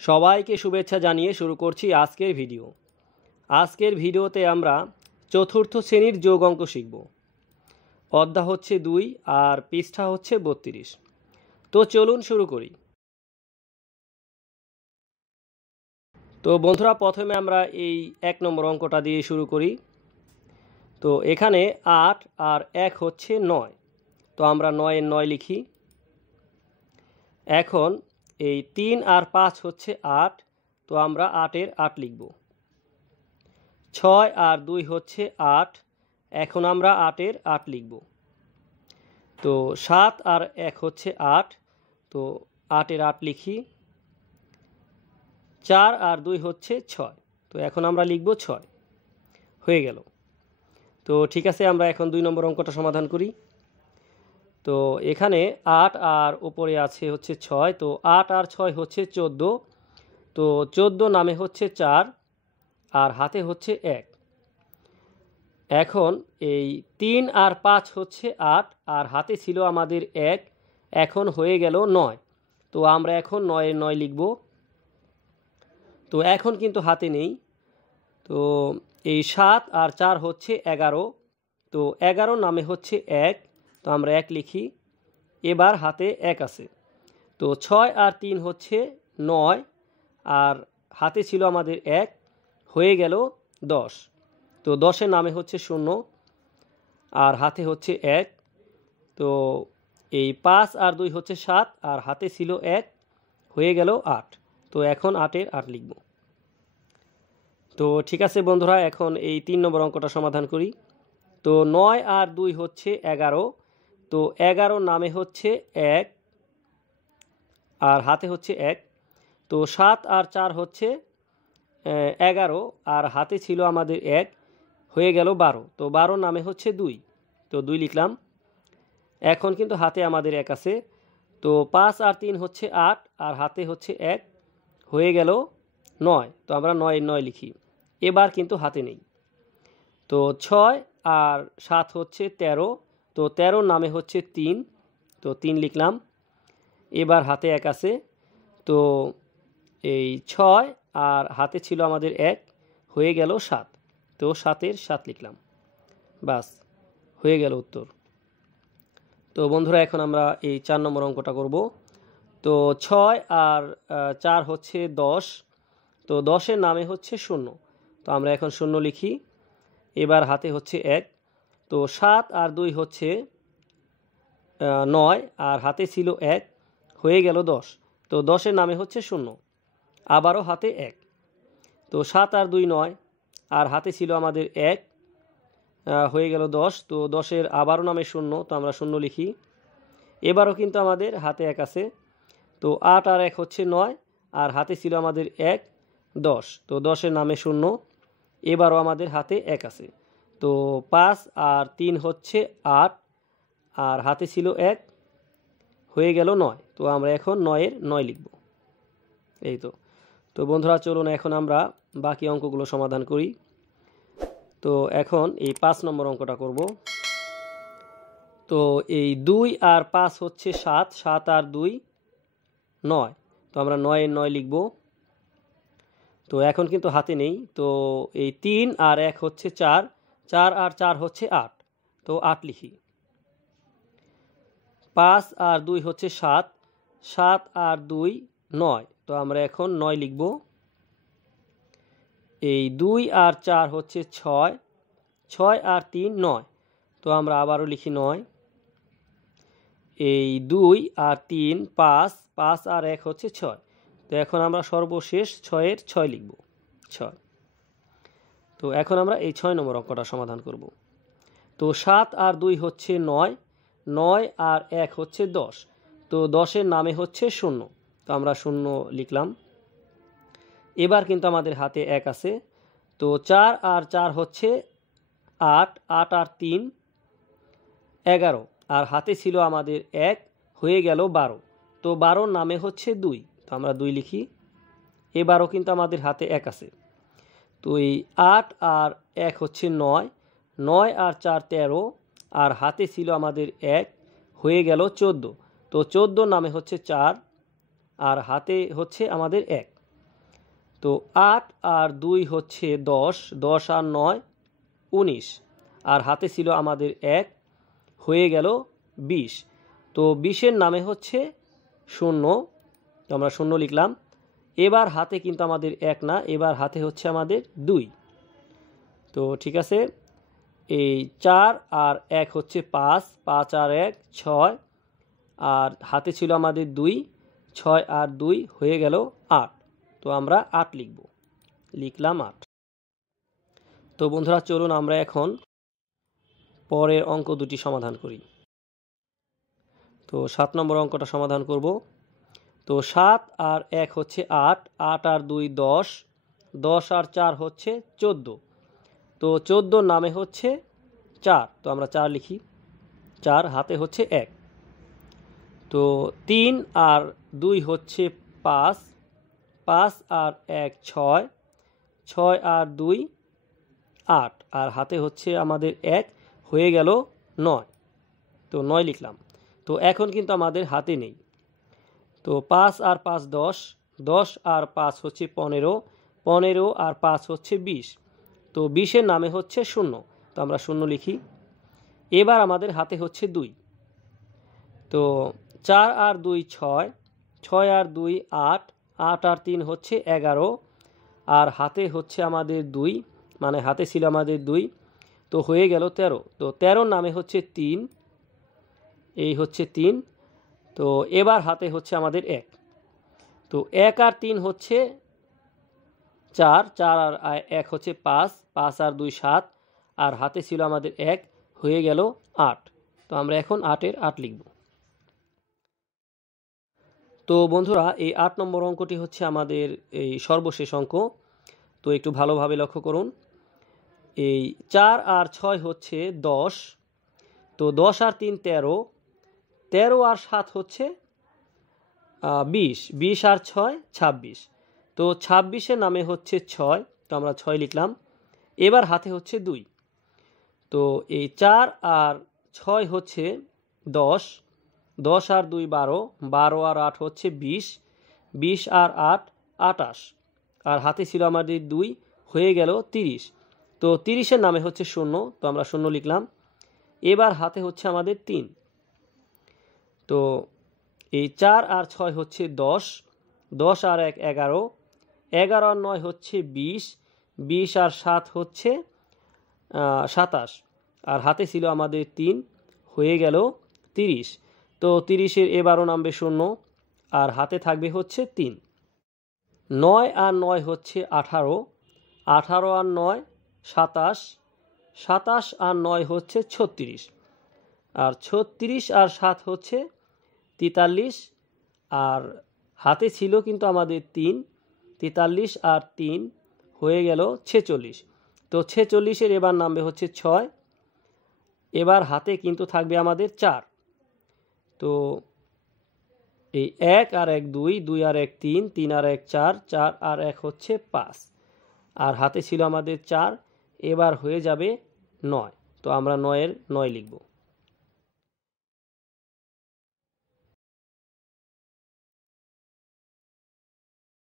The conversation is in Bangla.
সবাইকে শুভেচ্ছা জানিয়ে শুরু করছি আজকের ভিডিও। আজকের ভিডিওতে আমরা চতুর্থ শ্রেণীর যোগ অঙ্ক শিখব। অধ্যায় হচ্ছে 2 আর পৃষ্ঠা হচ্ছে 32। তো চলুন শুরু করি। তো বন্ধুরা, প্রথমে আমরা এই 1 নম্বর অঙ্কটা দিয়ে শুরু করি। তো এখানে 8 আর 1 হচ্ছে 9, তো আমরা 9 এর 9 লিখি। এখন এই 3 আর 5 হচ্ছে 8, তো আমরা 8 এর 8 লিখব। 6 আর 2 হচ্ছে 8, এখন আমরা 8 এর 8 লিখব। তো 7 আর 1 হচ্ছে 8, তো 8 এর 8 লিখি। 4 আর 2 হচ্ছে 6, তো এখন আমরা লিখব 6। হয়ে গেল। তো ঠিক আছে, আমরা এখন 2 নম্বর অঙ্কটা সমাধান করি। তো এখানে 8 আর উপরে আছে হচ্ছে 6, তো 8 আর 6 হচ্ছে 14, তো 14 নামে হচ্ছে 4 আর হাতে হচ্ছে 1। এখন এই 3 আর 5 হচ্ছে 8 আর হাতে ছিল আমাদের 1, এখন হয়ে গেল 9, তো আমরা এখন 9 এর 9 লিখব। তো এখন কিন্তু হাতে নেই, তো এই 7 আর 4 হচ্ছে 11, তো 11 নামে হচ্ছে 1, তো আমরা 1 লিখি। এবার হাতে 1 আছে। তো 6 আর 3 হচ্ছে 9 আর হাতে ছিল আমাদের 1, হয়ে গেল 10, তো 10 এর নামে হচ্ছে 0 আর হাতে হচ্ছে 1, তো এই 5 আর 2 হচ্ছে 7 আর হাতে ছিল 1, হয়ে গেল 8, তো এখন 8 এর 8 লিখব। তো ঠিক আছে বন্ধুরা, এখন এই 3 নম্বর অঙ্কটা সমাধান করি। তো 9 আর 2 হচ্ছে 11, তো 11 নামে হচ্ছে 1 আর হাতে হচ্ছে 1, তো 7 আর 4 হচ্ছে 11 আর হাতে ছিল আমাদের 1, হয়ে গেল 12, তো 12 নামে হচ্ছে 2, তো 2 লিখলাম। এখন কিন্তু হাতে আমাদের 1 আছে। তো 5 আর 3 হচ্ছে 8 আর হাতে হচ্ছে 1, হয়ে গেল 9, তো আমরা 9 এর 9 লিখি। এবার কিন্তু হাতে নেই। তো 6 আর 7 হচ্ছে 13, তো 13 নামে হচ্ছে 3, তো 3 লিখলাম। এবার হাতে 1 আছে। তো এই 6 আর হাতে ছিল আমাদের 1, হয়ে গেল 7, তো 7 এর 7 লিখলাম। বাস, হয়ে গেল উত্তর। তো বন্ধুরা, এখন আমরা এই 4 নম্বর অঙ্কটা করব। তো 6 আর 4 হচ্ছে 10, তো 10 এর নামে হচ্ছে 0, তো আমরা এখন 0 লিখি। এবার হাতে হচ্ছে 1, তো 7 আর 2 হচ্ছে 9 আর হাতে ছিল 1, হয়ে গেল 10, তো 10 এর নামে হচ্ছে 0, আবারও হাতে 1, তো 7 আর 2 9 আর হাতে ছিল আমাদের 1, হয়ে গেল 10, তো 10 এর আবারও নামে 0, তো আমরা 0 লিখি। এবারও কিন্তু আমাদের হাতে 1 আছে। তো 8 আর 1 হচ্ছে 9 আর হাতে ছিল আমাদের 1, 10, তো 10 এর নামে 0, এবারও আমাদের হাতে 1 আছে। তো 5 আর 3 হচ্ছে 8 আর হাতে ছিল 1, হয়ে গেল 9, তো আমরা এখন 9 এর 9 লিখব। এই তো। তো বন্ধুরা, চলুন এখন আমরা বাকি অঙ্কগুলো সমাধান করি। তো এখন এই 5 নম্বর অঙ্কটা করব। তো এই 2 আর 5 হচ্ছে 7, 7 আর 2 9, তো আমরা 9 এর 9 লিখব। তো এখন কিন্তু হাতে নেই। তো এই 3 আর 1 হচ্ছে 4, 4 আর 4 হচ্ছে 8, তো 8 লিখি। 5 আর 2 হচ্ছে 7, 7 আর 2 9, তো আমরা এখন 9 লিখব। এই 2 আর 4 হচ্ছে 6, 6 আর 3 9, তো আমরা আবারও লিখি 9। এই 2 আর 3 5, 5 আর 1 হচ্ছে 6, তো এখন আমরা সর্বশেষ 6 এর 6 লিখব। 6। তো এখন আমরা এই 6 নম্বর অঙ্কটা সমাধান করব। তো 7 আর 2 হচ্ছে 9, 9 আর 1 হচ্ছে 10, তো 10 এর নামে হচ্ছে 0, তো আমরা 0 লিখলাম। এবার কিন্তু আমাদের হাতে 1 আছে। তো 4 আর 4 হচ্ছে 8, 8 আর 3 11 আর হাতে ছিল আমাদের 1, হয়ে গেল 12, তো 12 নামে হচ্ছে 2, তো আমরা 2 লিখি। এবারও কিন্তু আমাদের হাতে 1 আছে। তো এই 8 আর 1 হচ্ছে 9, 9 আর 4 13 আর হাতে ছিল আমাদের 1, হয়ে গেল 14, তো 14 নামে হচ্ছে 4 আর হাতে হচ্ছে আমাদের 1, তো 8 আর 2 হচ্ছে 10, 10 আর 9 19, আর হাতে ছিল আমাদের 1, হয়ে গেল 20। তো 20-এর নামে হচ্ছে 0, তো আমরা 0 লিখলাম। এবার হাতে কিন্তু আমাদের 1 না, এবার হাতে হচ্ছে আমাদের 2। তো ঠিক আছে, এই 4 আর 1 হচ্ছে 5, 5 আর 1 6, আর হাতে ছিল আমাদের 2, 6 আর 2 হয়ে গেল 8। তো আমরা 8 লিখব, লিখলাম 8। তো বন্ধুরা চলুন আমরা এখন পরের অঙ্ক দুটি সমাধান করি। তো 7 নম্বর অঙ্কটা সমাধান করব। তো 7 আর 1 হচ্ছে 8, 8 আর 2 10, 10 আর 4 হচ্ছে 14। তো 14 নামে হচ্ছে 4, তো আমরা 4 লিখি। 4 হাতে হচ্ছে 1। তো 3 আর 2 হচ্ছে 5, 5 আর 1 6, 6 আর 2 8, আর হাতে হচ্ছে আমাদের 1, হয়ে গেল 9। তো 9 লিখলাম। তো এখন কিন্তু আমাদের হাতে নেই। তো 5 আর 5 10, 10 আর 5 হচ্ছে 15, 15 আর 5 হচ্ছে 20। তো 20-এর নামে হচ্ছে 0, তো আমরা 0 লিখি। এবার আমাদের হাতে হচ্ছে 2। তো 4 আর 2 6, 6 আর 2 8, 8 আর 3 হচ্ছে 11, আর হাতে হচ্ছে আমাদের 2, মানে হাতে ছিল আমাদের 2, তো হয়ে গেল 13। তো 13-র নামে হচ্ছে 3, এই হচ্ছে 3। তো এবার হাতে হচ্ছে আমাদের 1। তো 1 আর 3 হচ্ছে 4, 4 আর 1 হচ্ছে 5, 5 আর 2 7, আর হাতে ছিল আমাদের 1, হয়ে গেল 8। তো আমরা এখন 8-এর 8 লিখব। তো বন্ধুরা এই 8 নম্বর অঙ্কটি হচ্ছে আমাদের এই সর্বশেষ অঙ্ক। তো একটু ভালোভাবে লক্ষ্য করুন। এই 4 আর 6 হচ্ছে 10, তো 10 আর 3 13, 13 আর 7 হচ্ছে 20, 20 আর 6 26। তো 26-এর নামে হচ্ছে 6, তো আমরা 6 লিখলাম। এবার হাতে হচ্ছে 2। তো এই 4 আর 6 হচ্ছে 10, 10 আর 2 12, 12 আর 8 হচ্ছে 20, 20 আর 8 28, আর হাতে ছিল আমাদের 2, হয়ে গেল 30। তো 30-এর নামে হচ্ছে 0, তো আমরা 0 লিখলাম। এবার হাতে হচ্ছে আমাদের 3। তো এই 4 আর 6 হচ্ছে 10, 10 আর 1 11, 11 আর 9 হচ্ছে 20, 20 আর 7 হচ্ছে 27, আর হাতে ছিল আমাদের 3, হয়ে গেল 30। তো 30-এর এবারও নামবে 0, আর হাতে থাকবে হচ্ছে 3। 9 আর 9 হচ্ছে 18, 18 আর 9 27, 27 আর 9 হচ্ছে 36, আর 36 আর 7 হচ্ছে 43, আর হাতে ছিল কিন্তু আমাদের 3, 43 আর 3 হয়ে গেল 46। তো 46-এর এবার নামবে হচ্ছে 6, এবার হাতে কিন্তু থাকবে আমাদের 4। তো এই 1 আর 1 2, 2 আর 1 3, 3 আর 1 4, 4 আর 1 হচ্ছে 5, আর হাতে ছিল আমাদের 4, এবার হয়ে যাবে 9। তো আমরা 9-এর 9 লিখব।